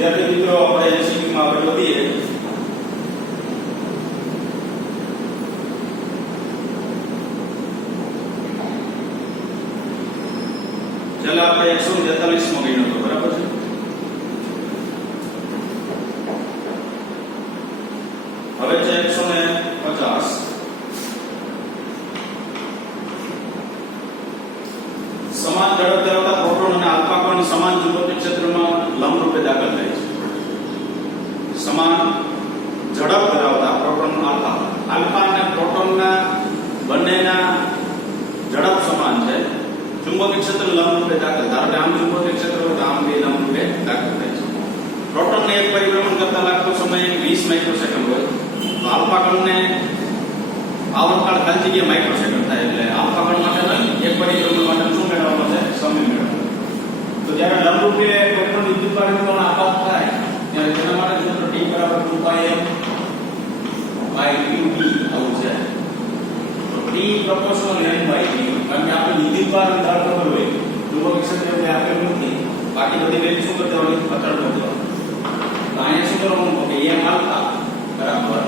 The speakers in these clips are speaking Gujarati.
વિદ્યાર્થી મિત્રો આપણે એમસીક્યુ માં આગળ વધીએ. ચાલો આપણે 143 માં ગણ્યો તો બરાબર છે. હવે છે 150. સમાન ઝડપ ધરાવતા પ્રોટોન અને આલ્ફા કણ સમાન ચુંબકીય ક્ષેત્રમાં લંબરૂપે દાખલ થાય છે. સમાન ઝડપ ધરાવતા પ્રોટોન આલ્ફા અને પ્રોટોનના બંનેના ઝડપ સમાન છે. ચુંબકીય ક્ષેત્ર લંબરૂપે દાખલ, ધારો કે આમ ચુંબકીય ક્ષેત્ર હોય તો આમ બે લંબરૂપે દાખલ થાય છે. પ્રોટોનને એક પરિભ્રમણ કરતા લાગતો સમય 20 માઇક્રોસેકન્ડ હોય તો આલ્ફા કણને આવર્તકાળ ખાલી જગ્યા માઇક્રોસેકન્ડ થાય. એટલે આલ્ફા કણ માટે એક પરિભ્રમણ માટે શું મેળવવાનો છે? સમય મેળવવાનો. તો જ્યારે લંબરૂપે પ્રોટોન વિદ્યુતભાર વિતરણ આપાત થાય ત્યારે તેના માટે સૂત્ર T બરાબર 2πm / qt આવું છે. તો T પ્રોપોર્શનલ n / q, કારણ કે આપણે વિદ્યુતભાર દર ખબર હોય, ચુંબકીય ક્ષેત્ર એટલે આપેલું નથી, બાકી બધી વેલ્યુ શું કરી દેવાની? અચળ કરી દેવાની. તો અહીંયા શું કરવાનું કે m આલ્ફા બરાબર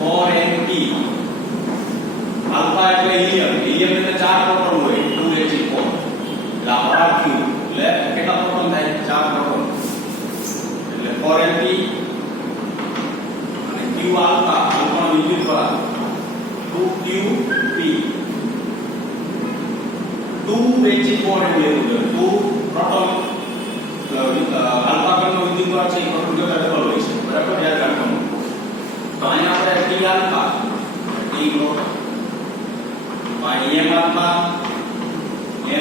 4nt. આલ્ફા એટલે હિલિયમ, હિલિયમ એટલે 4 પ્રોટોન હોય, 2He4. એટલે આ q એટલે કેટલા પ્રોટોન થાય? 4 પ્રોટોન. એટલે 4nt અને q આલ્ફા, આલ્ફા નો વિદ્યુતભાર 2qp. 2He4 એટલે 2 પ્રોટોન આલ્ફા કણનો વિદ્યુતભાર છે પ્રોટોન કરતા ડબલ હોય છે, બરાબર? યાદ રાખવાનું. તો અહીંયા આપણે T alpha T proton m alpha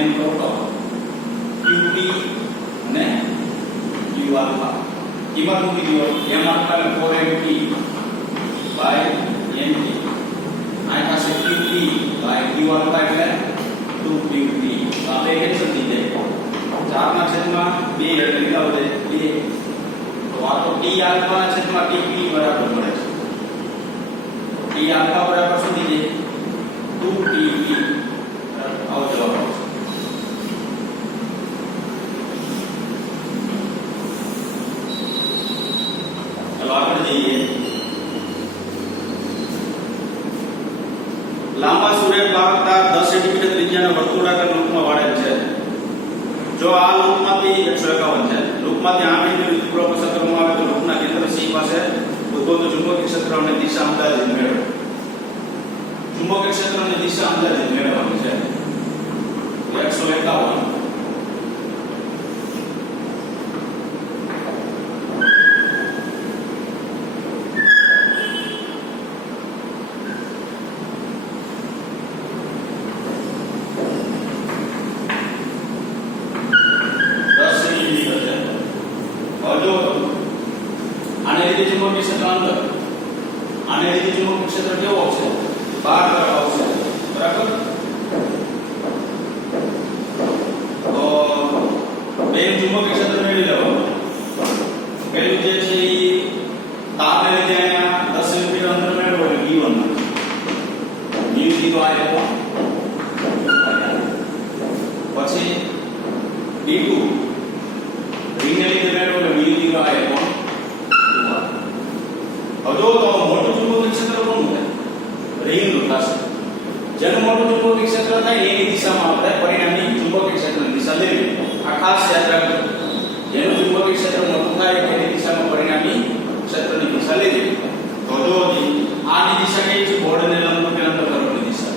n proton qp અને q આલ્ફા કિંમત મૂકી દો. m આલ્ફા એટલે 4mt / nt. આ પાસે qp / q આલ્ફા એટલે 2qp. આ બે કેન્સલ થઈ જાય. 4 ના છેદમાં 2 એટલે કેટલા વધે? 2. તો આ તો t આલ્ફા ના છેદમાં tp બરાબર મળે છે. t આલ્ફા બરાબર શું થઈ જાય? 2tp. આવો જવાબ આવશે. ચાલો આગળ જઈએ. લાંબા સૂર્યપ્રકાશ તાર 10 સેન્ટીમીટર ત્રિજ્યાના વર્તુળાકાર લૂપમાં વાળેલ છે. જો આ લૂપમાંથી 151 છે, લૂપમાંથી આ બિંદુ વિદ્યુતપ્રવાહ પસાર કરવામાં આવે તો લૂપના કેન્દ્ર C પાસે ઉદ્ભવતું ચુંબકીય ક્ષેત્ર અને દિશા અંદાજિત મેળવો. ચુંબકીય ક્ષેત્રની દિશા અંદાજિત મેળવવાની છે. 151 ચુંબકીય ક્ષેત્ર અંદર, આને લીધે ચુંબકીય ક્ષેત્ર કેવો આવશે? બહાર તરફ આવશે, બરાબર? તો બે ચુંબકીય ક્ષેત્ર મેળવી લેવાનું. પહેલું જે છે એ તારને લીધે અહીંયા 10 સેન્ટીમીટર અંતર મેળવો એટલે v1 μ0 આપ્યો. પછી d2 રીંગને લીધે મેળવો એટલે v0 આપ્યો. હવે તો મોટું ચુંબકીય ક્ષેત્ર કોનું છે? રીંગનું થશે. જેનું મોટું ચુંબકીય ક્ષેત્ર થાય એની દિશામાં આપણે પરિણામી ચુંબકીય ક્ષેત્રની દિશા લેવી. આ ખાસ યાદ રાખજો. જેનું ચુંબકીય ક્ષેત્ર મોટું થાય એની દિશામાં પરિણામી ક્ષેત્રની દિશા લેવી. તો જો આની દિશા કેવી છે? બોર્ડને લંબરૂપે અંદર તરફની દિશા.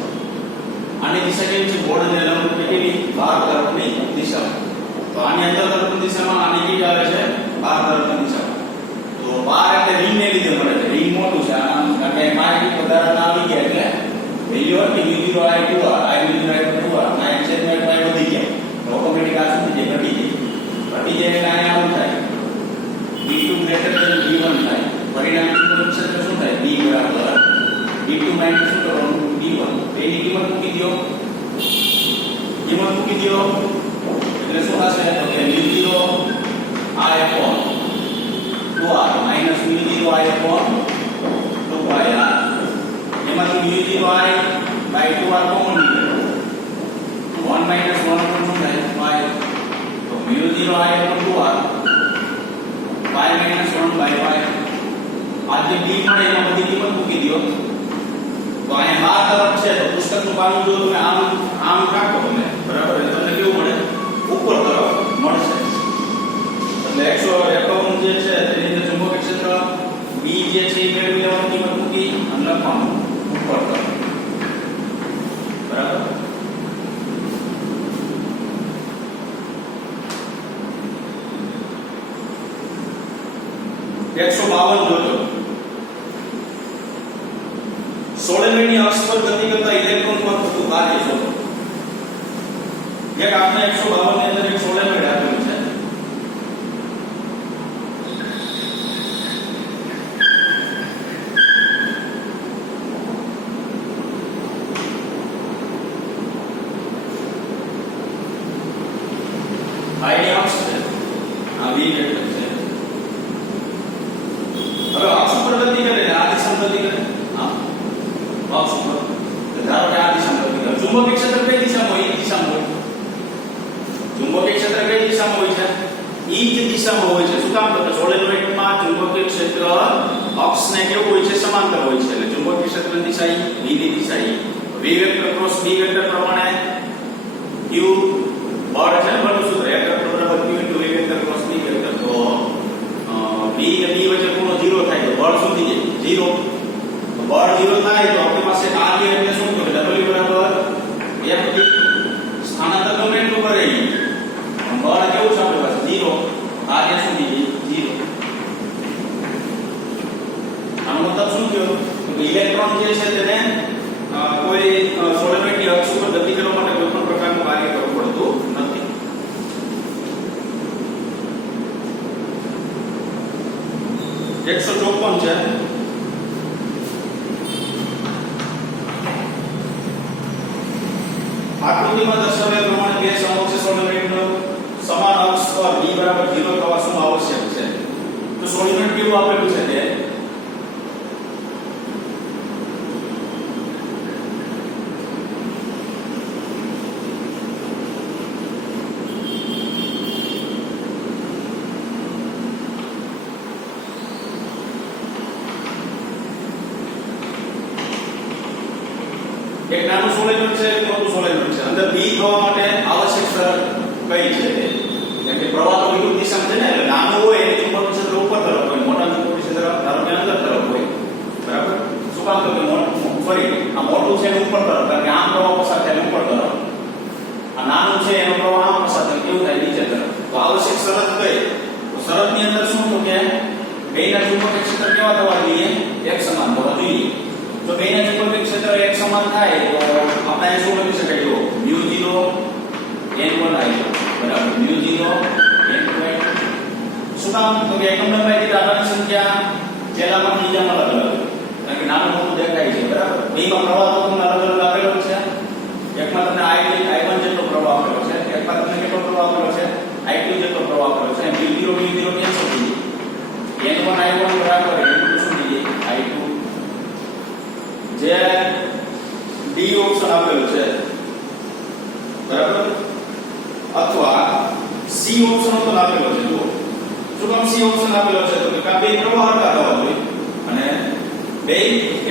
આની દિશા કેવી છે? બોર્ડને લંબરૂપે કેવી? બહાર તરફની દિશા. તો આની અંદર તરફની દિશામાં આની કેવી આવે છે? બહાર તરફની દિશા. તો બાર એટલે રીંગ ને લીધે મળે છે. રીંગ મોટું છે કારણ કે માહિતી વધારાના આવી ગયા એટલે વેલ્યુ હતી v0 i2 i0 i2 ના છેદમાં y વધી ગયા તો ઓટોમેટિક આ શું થઈ જાય? ઘટી જાય. એટલે અહીંયા આવું થાય v2 ગ્રેટર ધેન v1 થાય. પરિણામી ચુંબકીય ક્ષેત્ર શું થાય? b બરાબર v2 માઈનસ શું કરવાનું? v1. એની કિંમત મૂકી દો. એટલે શું થશે? તો કે v0 i upon 2r minus mu0 I upon 2πr. એમાંથી mu0 I by 2r common નીકળે. 1 minus 1 upon શું થાય? 5. તો mu0 I upon 2r y-1/y આ જે b મળે એમાં બધી કિંમત મૂકી દો તો અહીંયા 12 તરફ છે તો પુસ્તકનું પાનું જો તમે આમ કાઢો તમે બરાબર એટલે તમને કેવું મળે ઉપર તરફ મળશે એટલે 151 જે છે તેની અંદર ચુંબકીય ક્ષેત્ર b જે છે એ મેળવી લેવાની કિંમત મૂકી અને લખવાનું ઉપર તરફ બરાબર 152 જોજો સોલેનોઇડની અક્ષ પર ગતિ કરતા ઇલેક્ટ્રોન પર થતું કાર્ય શોધો એક આપણે 152 ની અંદર એક સોલેનોઇડ આપેલું છે આની અક્ષ છે આ v વેક્ટર છે હવે અક્ષ પર ગતિ કરે આ દિશામાં ગતિ કરે હા અક્ષ પર ધારો કે આ દિશામાં ગતિ કરે ચુંબકીય ક્ષેત્ર કઈ દિશામાં હોય એ દિશામાં હોય ચુંબકીય ક્ષેત્ર કઈ દિશામાં હોય છે એ જ દિશામાં હોય છે શું કામ તો સોલેનોઇડમાં ચુંબકીય ક્ષેત્ર અક્ષને કેવું હોય છે સમાંતર હોય છે એટલે ચુંબકીય ક્ષેત્રની દિશા v ની દિશા v vector cross b vector પ્રમાણે q બળ છે બળનું સૂત્ર F બરાબર q * v vector cross b vector તો b અને b વચ્ચે ખૂણો 0 થાય તો બળ શું થઈ જાય 0 તો બળ 0 થાય તો આપણી પાસે કાર્ય એટલે શું તો W બરાબર F સ્થાનાંતર મોમેન્ટ ઉપર રહી બળ કેવું છે આપણી પાસે 0 કાર્ય શું થઈ જાય 0 આનો મતલબ શું થયો કે ઇલેક્ટ્રોન જે છે તેને કોઈ સોલેનોઇડની અક્ષ ઉપર ગતિ કરવા માટે કોઈ પણ પ્રકારનું કાર્ય કરવું પડતું નથી એકસો 54 છે આકૃતિમાં દર્શાવ્યા પ્રમાણે બે સમોચ્ચ સોલેનોઇડનો સમાન અક્ષ પર v બરાબર 0 થવા શું આવશ્યક છે તો સોલેનોઇડ કેવું આપેલું છે તે એક નાનું સોલેનોઇડ છે એક મોટું સોલેનોઇડ છે અંદર b થવા માટે આવશ્યક શરત કઈ છે કેમ કે પ્રવાહ તો વિરુદ્ધ દિશામાં છે ને એટલે નાનું હોય એટલે ચુંબકીય ક્ષેત્ર ઉપર તરફ હોય મોટા ચુંબકીય ક્ષેત્ર ધારો કે અંદર તરફ હોય બરાબર શું કામ તો કે ફરી આ મોટું છે ઉપર તરફ કારણ કે આમ પ્રવાહ પસાર થાય ઉપર તરફ આ નાનું છે એનો પ્રવાહ આમ પસાર થાય કેવું થાય નીચે તરફ તો આવશ્યક શરત કઈ તો શરતની અંદર શું તો કે બેના ચુંબકીય ક્ષેત્ર કેવા થવા જોઈએ એક સમાન થવા જોઈએ તો બેના ચુંબકીય ક્ષેત્ર એક સમાન થાય તો આપણે શું લખી શકાય જો μ0 n1I બરાબર μ0 n2I શું કામ તો કે એકમ લંબાઈ દીઠ આધારની સંખ્યા પહેલામાં બીજામાં અલગ અલગ કારણ કે નાનું મોટું દેખાય છે બરાબર બેમાં પ્રવાહ તો તમને અલગ અલગ આપેલો છે એકમાં તમને I1 જેટલો પ્રવાહ આપેલો છે એકમાં તમને કેટલો પ્રવાહ આપેલો છે I2 જેટલો પ્રવાહ આપેલો છે μ0 કેન્સલ થઈ જાય n1I1 બરાબર n2 શું થઈ જાય I2 જે D ઓપ્શન આપેલું છે બરાબર અથવા C ઓપ્શન તો આપેલો છે જો શું કામ C ઓપ્શન આપેલો છે તો કે બે પ્રવાહ હરખા થવા જોઈએ અને બે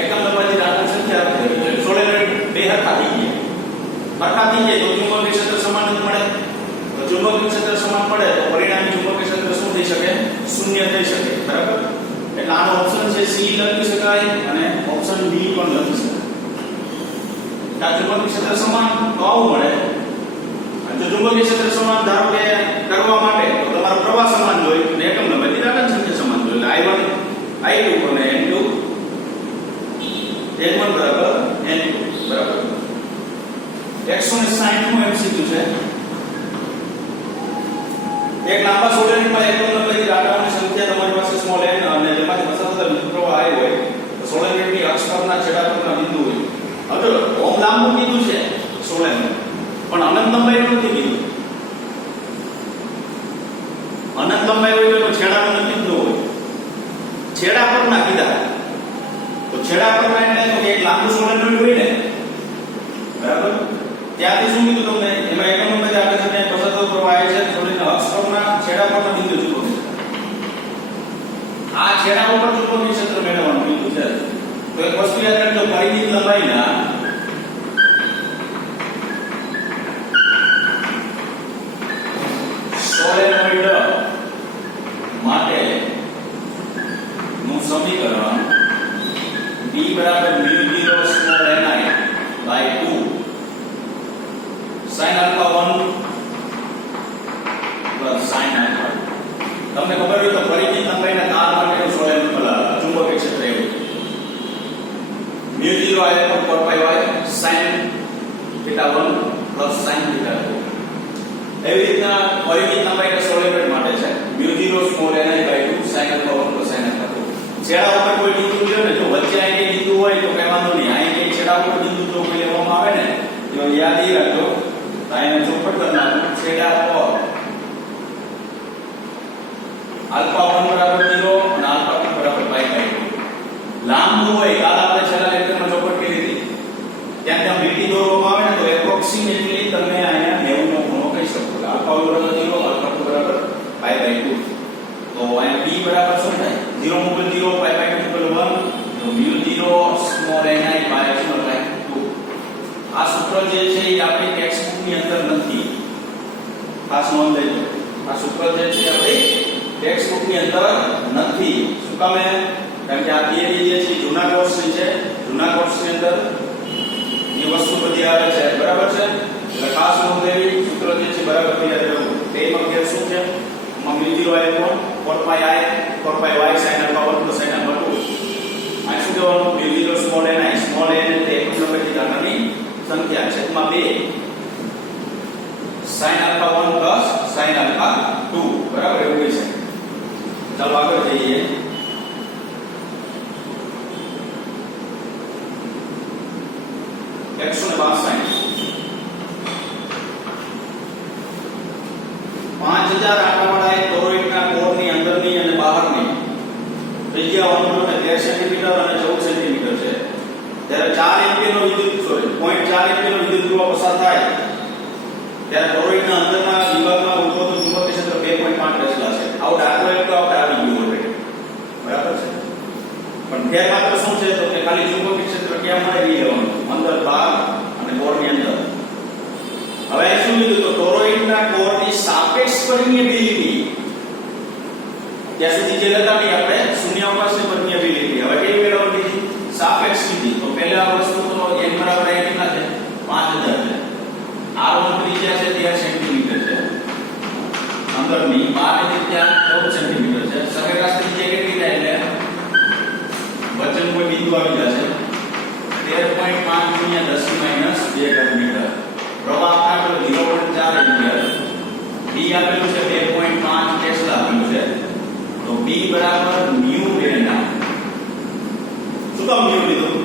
એકમ લંબાઈની આધાર સંખ્યા આપેલી છે સોલેનોઇડ બે હરખા થઈ જાય તો ચુંબકીય ક્ષેત્ર સમાન જ મળે તો ચુંબકીય ક્ષેત્ર સમાન મળે તો પરિણામી ચુંબકીય ક્ષેત્ર શું થઈ શકે શૂન્ય થઈ શકે બરાબર એટલે આનો ઓપ્શન છે C લખી શકાય અને ઓપ્શન B પણ લખી શકાય આ ચુંબકીય ક્ષેત્ર સમાન તો આવું મળે અને જો ચુંબકીય ક્ષેત્ર સમાન ધારો કે કરવા માટે તો તમારો પ્રવાહ સમાન જોઈએ અને એકમ લંબાઈની આધાર સંખ્યા સમાન જોઈએ એટલે I1 I2 અને N2 N1 બરાબર N2 બરાબર 160 નું MCQ છે એક લાંબા સોલેનોઇડમાં એકમ લંબાઈની રાડાઓની સંખ્યા તમારી પાસે સ્મોલ n અને તેમાંથી પસાર થતા વિદ્યુત પ્રવાહ I હોય તો સોલેનોઇડની અક્ષ પરના છેડા પરના બિંદુ હોય હવે ઓમ લાંબુ કીધું છે સોલેનોઇડ પણ અનંત લંબાઈ નથી કીધું અનંત લંબાઈ હોય તો છેડાનો નથી કીધું હોય છેડા પરના કીધા તો છેડા પરના એટલે તો એક લાંબુ સોલેનોઇડ હોય ને બરાબર ત્યાંથી શું કીધું તમને એમાં એકમ લંબાઈ આગળ છે પસાર થતો પ્રવાહ છે સોલેનોઇડ અક્ષ પરના છેડા પરના બિંદુ જુઓ આ છેડા ઉપર ચુંબકીય ક્ષેત્ર મેળવવાનું કીધું છે. તો એક વસ્તુ યાદ રાખજો, પરિમિત લંબાઈના સોલેનોઇડ માટે નું સમીકરણ B બરાબર μ0 small ni by 2 sin alpha 1 plus sin alpha 2. તમને ખબર હોય તો પરિમિત લંબાઈના તાર માટેનું ચુંબકીય ક્ષેત્ર એવું μ0 આયતન 4 pi y sin theta 1 plus sin theta 2. એવી રીતના પરિમિત લંબાઈના સોલેનોઇડ માટે છે μ0 small ni by 2 sin alpha 1 plus sin alpha 2. છેડા ઉપર કોઈ બિંદુ લ્યો ને, જો વચ્ચે આ એક બિંદુ હોય તો કઈ વાંધો નહીં, આ એક છેડા ઉપર બિંદુ જો કોઈ લેવામાં આવે ને તો યાદ એ રાખજો, આ એને ચોપટ કરી નાખો. છેડા પર આલ્ફા 1 બરાબર 0 અને આલ્ફા 2 બરાબર પાઈ બાય 2. લાંબુ હોય, કાલ આપણે છેલ્લા લેક્ચરમાં ચોપટ કરી હતી, ત્યાં લીટી દોરવામાં આવે ને તો એપ્રોક્સિમેટલી તમે અહીંયા 90 નો ખૂણો કહી શકો. આલ્ફા 1 બરાબર 0, આલ્ફા 2 બરાબર પાઈ બાય 2. તો અહીંયા b બરાબર શું થાય? 0 મૂકલ 0, પાઈ બાય 2 મૂકલ 1, તો μ0 સ્મોલ ni બાય 2. આ સૂત્ર જે છે એ આપણી ટેક્સ્ટબુક ની અંદર નથી, ખાસ નોંધ લેજો. આ સૂત્ર જે છે આપણી ટેક્સ્ટબુક ની અંદર નથી. શું કામ? કારણ કે આ થિયરી જે છે જૂના કોર્સ ની છે, જૂના કોર્સ ની અંદર એ વસ્તુ બધી આવે છે, બરાબર છે? એટલે ખાસ નોંધ લેવી, સૂત્ર જે છે બરાબર યાદ રાખવું. તેમાં કે શું છે? μ0 આયતન 4 pi y sin alpha 1 plus sin alpha 2. આ શું કહેવાનું? μ0 સ્મોલ ni, સ્મોલ n એટલે એક નંબરની ધારણાની સંખ્યા છેદમાં 2 sin alpha 1 plus sin alpha 2, બરાબર? એવું કહી શકાય. ચાલો આગળ જઈએ. એકસો ને 5000 આંટાવાળા એક ટોરોઇડના કોરની અંદરની અને બહારની ત્રિજ્યા 1.13 સેન્ટીમીટર અને 14 સેન્ટીમીટર છે. જ્યારે 4 એમ્પીયરનો વિદ્યુત 0.4 એમ્પીયરનો વિદ્યુત પ્રવાહ પસાર થાય ત્યારે ટોરોઇડના અંદરના વિભાગમાં ઉદ્ભવતું ચુંબકીય ક્ષેત્ર 2.5 ટેસ્લા છે. આવું દાખલો એક તો આપણે આવી ગયું ઓલરેડી, બરાબર છે? પણ ફેર માત્ર શું છે તો કે ખાલી ચુંબકીય ક્ષેત્ર ક્યાં મળે એ લેવાનું, અંદર, બહાર અને કોરની અંદર. હવે શું કીધું? તો ટોરોઇડના કોરની સાપેક્ષ પરમિએબિલિટી ત્યાં સુધી જે લગાવી આપણે શૂન્યાવકાશની પરમિએબિલિટી હવે કેવી મેળવવાની છે? સાપેક્ષ કીધી. તો પહેલા વસ્તુ તો n બરાબર આ કેટલા છે? 5000 છે. r1 ત્રિજ્યા છે 13 સેન્ટીમીટર છે અંદરની, બહારની ત્રિજ્યા 14 સેન્ટીમીટર છે. સરેરાશ ત્રિજ્યા કેટલી થાય? એટલે વચ્ચેનું કોઈ બિંદુ આવી જશે 13.5 × 10 - 2 મીટર. પ્રવાહ આપેલો 0.4 એમ્પિયર, b આપેલું છે 2.5 ટેસ્લા આપેલું છે. તો b બરાબર μ લેના. શું કામ μ લીધું?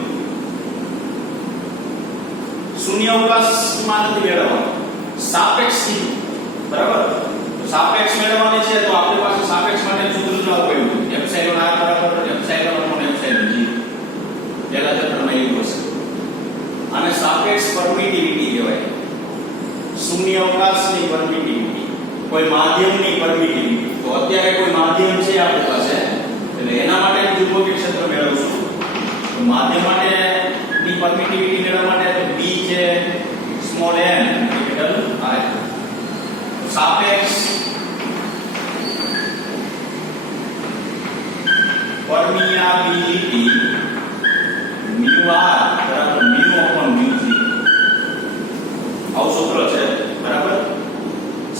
શૂન્યાવકાશમાં નથી મેળવવાનું, સાપેક્ષ કીધું, બરાબર? તો સાપેક્ષ મેળવવાની છે તો આપણી પાસે સાપેક્ષ માટે સૂત્ર જ પડ્યું, એપ્સિલોન r બરાબર એપ્સિલોન / એપ્સિલોન g. પહેલા ચેપ્ટરમાં એવું હશે. આને સાપેક્ષ પરમિટિવિટી કહેવાય. શૂન્યાવકાશની પરમિટિવિટી, કોઈ માધ્યમની પરમિટિવિટી. તો અત્યારે કોઈ માધ્યમ છે આપણી પાસે, એટલે એના માટે ચુંબકીય ક્ષેત્ર મેળવશું. તો માધ્યમ માટેની પરમિટિવિટી મેળવવા માટે તો b છે સ્મોલ n કેપિટલ I. સાપેક્ષ પરમિયાબિલિટી μ r બરાબર μ/μ g. આવું સૂત્ર છે, બરાબર?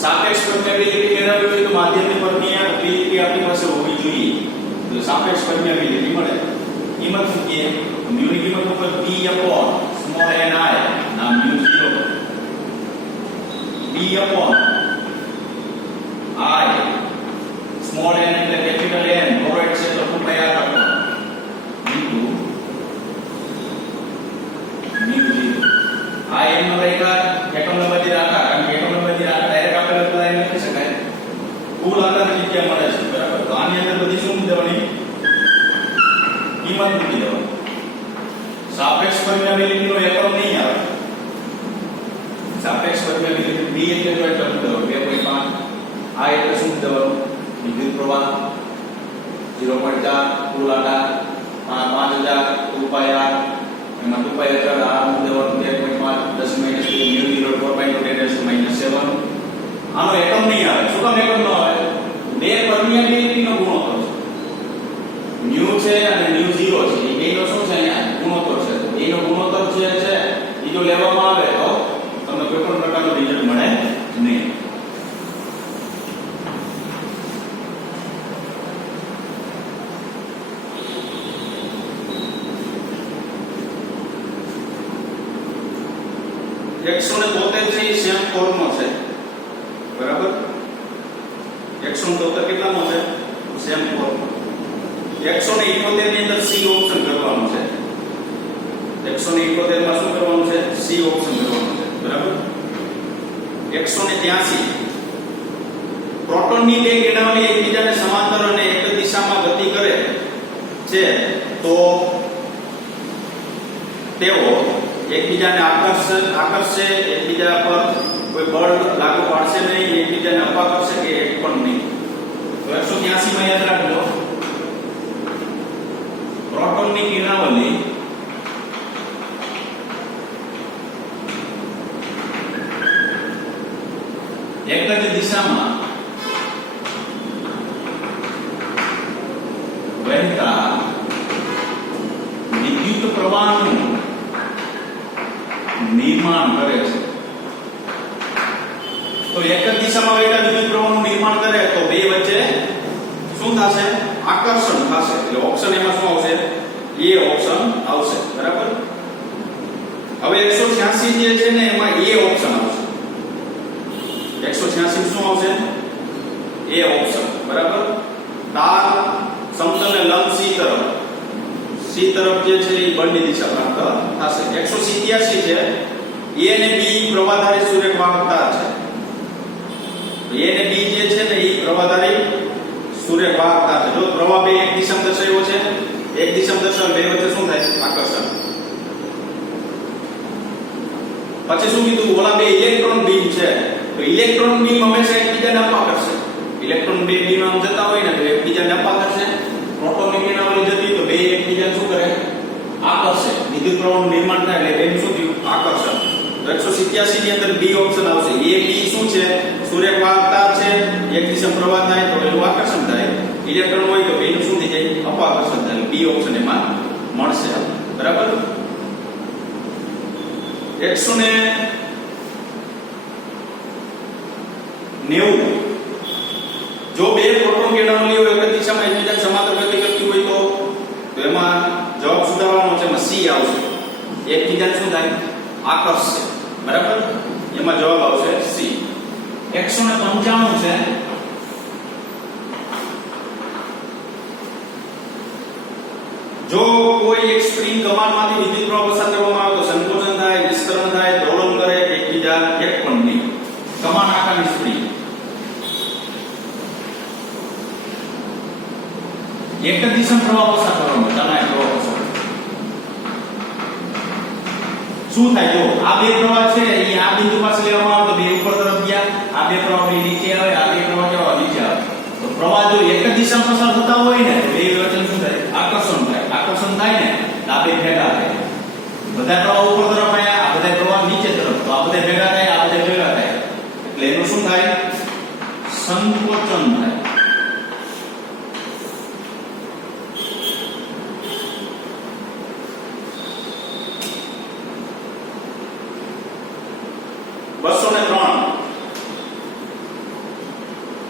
સાપેક્ષ પરમિયાબિલિટી મેળવવી હોય તો માધ્યમની પરમિયાબિલિટી આપણી પાસે હોવી જોઈએ. તો સાપેક્ષ પરમિયાબિલિટી મળે. કિંમત મૂકીએ તો μ ની કિંમત ઉપર p સ્મોલ n I ના μ0 b I સ્મોલ n એટલે કેપિટલ N, ટોરોઇડ ક્ષેત્ર 2 pi r રાખો ઇન્ટુ μ0. આ n નો રેખા એકમ લંબાઈ રાખા, કારણ કે એકમ લંબાઈ રાખા ડાયરેક્ટ આપણે લખી નથી શકાય. કુલ આકારની જગ્યા મળે છે, બરાબર? તો આની અંદર બધી શું દેવાની? કિંમત મૂકી દેવાની. સાપેક્ષ પરમિયાબિલિટી નો એકમ નહીં આવે. સાપેક્ષ પરમિયાબિલિટી b એટલે શું એટલે મૂકી દેવાનું 2.5. આ એટલે શું દેવાનું? વિદ્યુત પ્રવાહ 0.4 0.4 કુલ આકાર 5000 2 પાઈ r એમાં 2 પાઈ r મૂલ્ય 1.5 10 - 2 μ 0 4/10 - 7 આનો એકમ નહીં આવે. શું કામ એકમ ન આવે? બે પરમિયાબિલિટી નો ગુણોત્તર છે ન્યુ છે અને ન્યુ 0 છે. એ બેનો શું છે? અહીંયા ગુણોત્તર છે. તો એનો ગુણોત્તર જે છે એ જો લેવામાં આવે તો તમને કોઈ પણ પ્રકારનો રિઝલ્ટ મળે નહીં. એકસો ને 73 છે સેમ ફોર્મ નો છે, બરાબર. 173 કેટલાનો છે? Same form. 178 ની અંદર સી ઓપ્શન કરવાનું છે. 178 માં શું કરવાનું છે? સી ઓપ્શન કરવાનું છે, બરાબર. 183 પ્રોટોનની બે કિરણોની એકબીજાને સમાંતર અને એક દિશામાં ગતિ કરે છે તો તેઓ એકબીજાને આકર્ષશે, એકબીજા પર કોઈ બળ લાગુ પાડશે નહીં, એકબીજાને અપા કરશે કે એક પણ નહીં. તો 183 માં યાદ રાખજો, પ્રોટોનની કિરણાવલી એક જ દિશામાં વહેતા વિદ્યુત પ્રવાહનું નિર્માણ કરે છે. તો એક જ દિશામાં વહેતા વિદ્યુત પ્રવાહનું નિર્માણ કરે તો બે વચ્ચે શું થશે? આકર્ષણ થશે. એટલે ઓપ્શન એમાં શું આવશે? એ ઓપ્શન આવશે, બરાબર. હવે 186 જે છે ને એમાં એ ઓપ્શન આવશે. 186 શું આવશે? એ ઓપ્શન, બરાબર. તાર સમતલ ને લંબ સી તરફ જે છે એ બળની દિશા પ્રાપ્ત થશે. 187 છે એ અને બી પ્રવાહધારી સુરેખ વાહકતા છે. એ અને બી જે છે ને એ પ્રવાહધારી સુરેખ વાહકતા છે. જો પ્રવાહ બે એક દિશામાં દર્શાવ્યો છે, એક દિશામાં દર્શાવ્યો, બે વચ્ચે શું થાય? આકર્ષણ. પછી શું કીધું? ઓલા બે ઇલેક્ટ્રોન બીમ છે તો ઇલેક્ટ્રોન બીમ હંમેશા એકબીજાને અપા કરશે. ઇલેક્ટ્રોન બે બીમ આમ જતા હોય ને તો એકબીજાને અપા કરશે. પ્રોટોનની કિરણાવલી જતી તો બે એકબીજાને શું કરે? આકર્ષે. વિદ્યુત પ્રવાહનું નિર્માણ થાય એટલે બેનું શું થયું? આકર્ષણ. તો 187 ની અંદર બી ઓપ્શન આવશે. એ બી શું છે? સુરેખ વાહકતા છે. એક દિશામાં પ્રવાહ થાય તો એનું આકર્ષણ થાય. ઇલેક્ટ્રોન હોય તો બેનું શું થઈ જાય? અપાકર્ષણ થાય. બી ઓપ્શન એમાં મળશે, બરાબર. 190 જો બે પ્રોટોન કિરણાવલી હોય એક દિશામાં એકબીજાને સમાંતર ગતિ કરતી હોય તો એમાં જવાબ સુધારવાનો છે. એમાં સી આવશે. એકબીજાને શું થાય? આકર્ષશે, બરાબર. એમાં જવાબ આવશે સી. 195 છે જો કોઈ એક સ્પ્રિંગ કમાનમાંથી વિદ્યુત પ્રવાહ પસાર કરવામાં આવે તો સંકોચન થાય, વિસ્તરણ થાય, દોલન કરે, એકબીજા એક પણ નહીં. કમાન આકારની સ્પ્રિંગ એક જ દિશામાં પ્રવાહ પસાર કરવાનો, તણાય પ્રવાહ પસાર. શું થાય? જો આ બે પ્રવાહ છે એ આ બિંદુ પાસે લેવામાં આવે તો બે ઉપર તરફ ગયા, આ બે પ્રવાહ બે નીચે આવે, આ બે પ્રવાહ કેવા નીચે આવે. તો પ્રવાહ જો એક જ દિશામાં પસાર થતા હોય ને તો બે વચ્ચે શું થાય? આકર્ષણ થાય. આકર્ષણ થાય ને તો આ બે ભેગા થાય. બધા પ્રવાહ ઉપર તરફ આવ્યા, આ બધા પ્રવાહ નીચે તરફ, તો આ બધા ભેગા થાય, આ બધા ભેગા થાય. એટલે એનું શું થાય? સંકોચન થાય.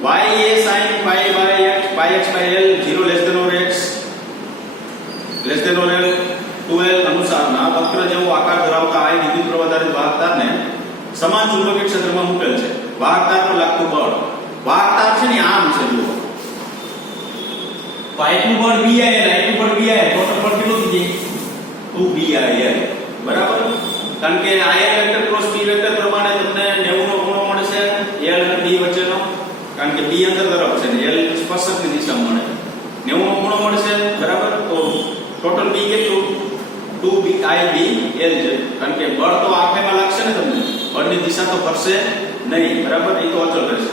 y a sin pi by x by x by l 0 less than or x less than or l 2l અનુસારના વક્ર જેવો આકાર ધરાવતા આ વિદ્યુત પ્રવાહધારી વાહકતારને સમાન ચુંબકીય ક્ષેત્રમાં મૂકેલ છે. વાહકતાર પર લાગતું બળ, વાહકતાર છે ને આમ છે, જુઓ. પાઇપનું બળ BIL, આઈનું બળ BIL, ટોટલ બળ કેટલું થઈ જાય? 2BIL, બરાબર. કારણ કે IL vector cross P vector પ્રમાણે તમને 90 નો ખૂણો મળશે L અને B વચ્ચેનો, કારણ કે B અંતર તરફ છે ને L સ્પર્શકની દિશામાં મળે. 90 નો ખૂણો મળશે, બરાબર. તો ટોટલ B કેટલું? 2BIL છે. કારણ કે બળ તો આખેમાં લાગશે ને તમને, બળની દિશા તો ફરશે નહીં, બરાબર. એ તો અચળ રહેશે.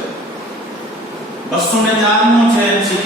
204 નો છે MCQ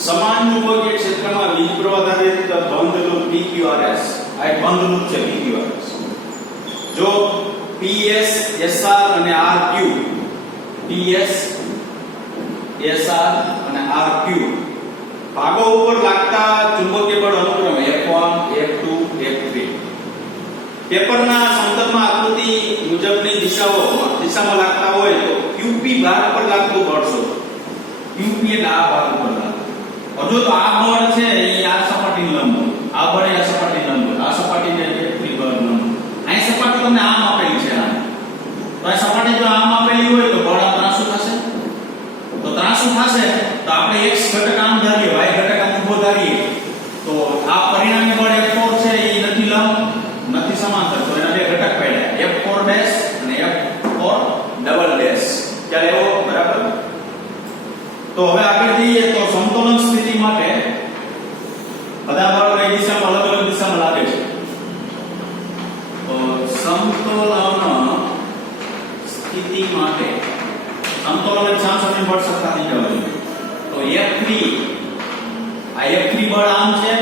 સમાન ચુંબકીય ક્ષેત્રમાં વીજ પ્રવાહ આધારિત બંધ લૂપ PQRS આ એક બંધ લૂપ છે PQRS. જો PS SR અને RQ PS SR અને RQ ભાગો ઉપર લાગતા ચુંબકીય બળ અનુક્રમે F1 F2 F3 પેપરના સમતલમાં આકૃતિ મુજબની દિશામાં લાગતા હોય તો QP ભાગ પર લાગતું બળ શોધો. QP એટલે આ ભાગ પર લાગતું. હજુ તો આ બળ છે એ આ સપાટીની લંબ હોય, આ બળ એ આ સપાટીની લંબ હોય, આ સપાટીને કેટલી બળ લંબ હોય. અહીં સપાટી તમને આમ આપેલી છે આની. તો આ સપાટી જો આમ આપેલી હોય તો બળ આ ત્રાંસુ થશે. તો ત્રાંસુ થશે તો આપણે x ઘટક આમ ધારીએ, y ઘટક આમ ઊભો ધારીએ તો આ પરિણામી બળ F4 છે એ નથી લંબ નથી સમાંતર, તો એના બે ઘટક પડ્યા F4 ડેશ અને F4 ડબલ ડેશ. ચાલે એવો બરાબર. તો હવે આગળ જઈએ તો સમતોલન સ્થિતિ માટે બધા બળો કઈ દિશામાં અલગ અલગ દિશામાં લાગે છે. તો સમતોલન સ્થિતિ માટે સમતોલન સામસામે બળ સરખા થઈ જવા જોઈએ. તો F3 આ F3 બળ આમ છે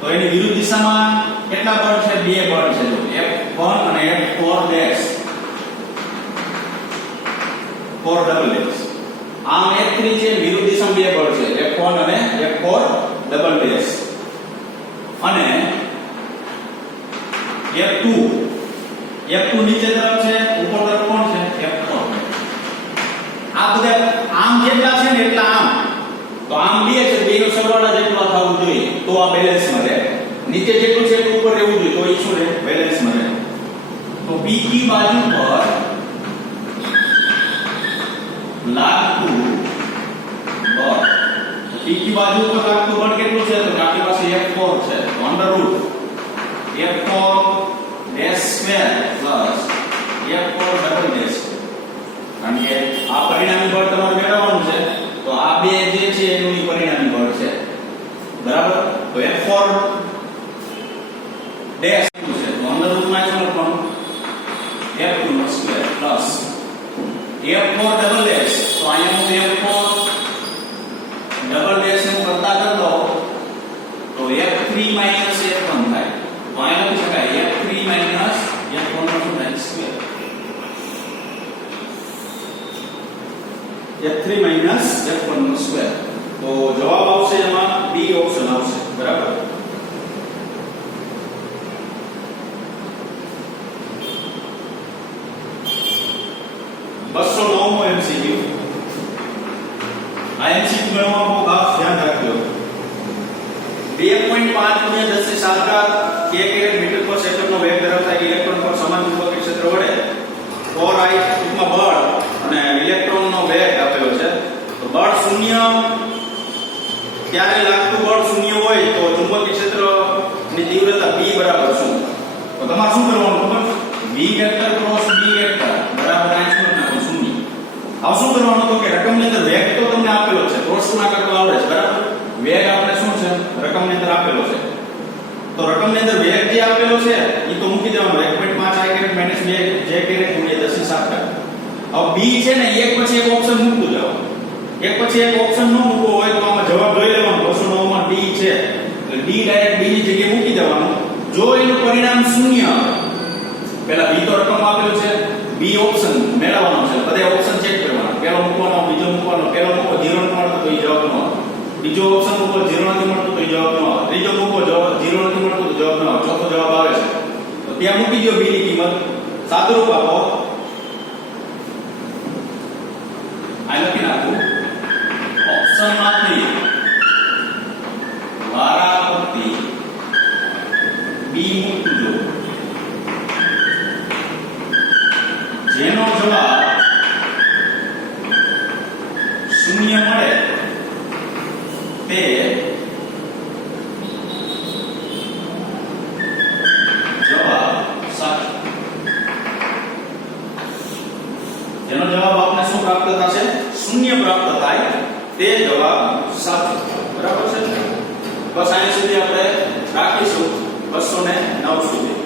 તો એની વિરુદ્ધ દિશામાં કેટલા બળ છે? બે બળ છે. તો F1 અને F4 ડેશ 4 ડબલ ડેશ. આમ F3 છે વિરુદ્ધ દિશામાં બે બળ છે F1 અને F4 ડબલ ડેશ. અને F2 નીચે તરફ છે ઉપર તરફ કોણ છે? F4. આ બધા આમ જેટલા છે ને એટલા આમ. તો આમ બે છે બેનો સરવાળા જેટલો થવું જોઈએ તો આ બેલેન્સમાં રહે. નીચે જેટલું છે એટલું ઉપર રહેવું જોઈએ તો એ શું રહે? બેલેન્સમાં રહે. તો PQ બાજુ પર લાગતું બળ, PQ બાજુ પર લાગતું બળ કેટલું છે? તો આપણી પાસે F4 છે તો under root F4 dash square plus F4 double dash. કારણ કે આ પરિણામી બળ તમારે મેળવવાનું છે તો આ બે જે છે એનું પરિણામી બળ છે બરાબર. તો F4 ડેશ શું છે? તો અંડરરૂટ માં શું લખવાનું? F2 નો square plus F4 double dash. તો અહીંયા હું F4 ડબલ ડેશ નું કરતા કર દો તો F3 F1 થાય. તો અહીંયા લખી શકાય F3 F1 નો શું થાય? સ્ક્વેર. F3 F1 નો સ્ક્વેર. તો જવાબ આવશે એમાં B ઓપ્શન આવશે બરાબર. બસો 9મો MCQ. આ MCQ ગણવામાં બહુ ખાસ ધ્યાન રાખજો. 2.5 × 10⁷ મીટર પર સેકન્ડનો વેગ ધરાવતા ઇલેક્ટ્રોન પર સમાન ચુંબકીય ક્ષેત્ર વડે 4I ટૂંકમાં બળ અને ઇલેક્ટ્રોનનો વેગ આપેલો છે. તો બળ શૂન્ય ત્યારે લાગતું બળ શૂન્ય હોય તો ચુંબકીય ક્ષેત્રની તીવ્રતા B બરાબર શું? તો તમારે શું કરવાનું ખબર? V vector cross B vector બરાબર શૂન્ય. હવે શું કરવાનું? તો કે રકમની અંદર વેગ તો તમને આપેલો છે, ક્રોસમાં કરતો આવડે છે બરાબર. વેગ આપણે શું છે? રકમની અંદર આપેલો છે. તો રકમની અંદર વેગ જે આપેલો છે એ તો મૂકી દેવાનો 1.5 I - 2 J × 10⁷. હવે B છે ને એક પછી એક ઓપ્શન મૂકતું જાવ. એક પછી એક ઓપ્શન ન મૂકવો હોય તો આમાં જવાબ લઈ લેવાનો. 209 માં D છે એટલે D ડાયરેક્ટ B ની જગ્યાએ મૂકી દેવાનું. જો એનું પરિણામ શૂન્ય આવે, પહેલા B તો રકમ આપેલું છે, B ઓપ્શન મેળવવાનો છે, બધા ઓપ્શન ચેક કરવાના. પહેલો મૂકવાનો, બીજો મૂકવાનો, પહેલો મૂકો 0 નથી મળતો તો એ જવાબ ન આવે. બીજો ઓપ્શન મૂકો 0 નથી મળતો તો એ જવાબ ન આવે. ત્રીજો મૂકો 0 નથી મળતો તો જવાબ ન આવે. ચોથો જવાબ આવે છે તો ત્યાં મૂકી દો B ની કિંમત. સાદુરૂપ આપો. આ લખી નાખું ઓપ્શનમાંથી વારાફરતી B મૂકજો. જેનો જવાબ શૂન્ય મળે તે જવાબ સાચો. જેનો જવાબ આપને શું પ્રાપ્ત થશે? શૂન્ય પ્રાપ્ત થાય તે જવાબ સાચો બરાબર છે. બસ અહીં સુધી આપણે રાખીશું 209 સુધી.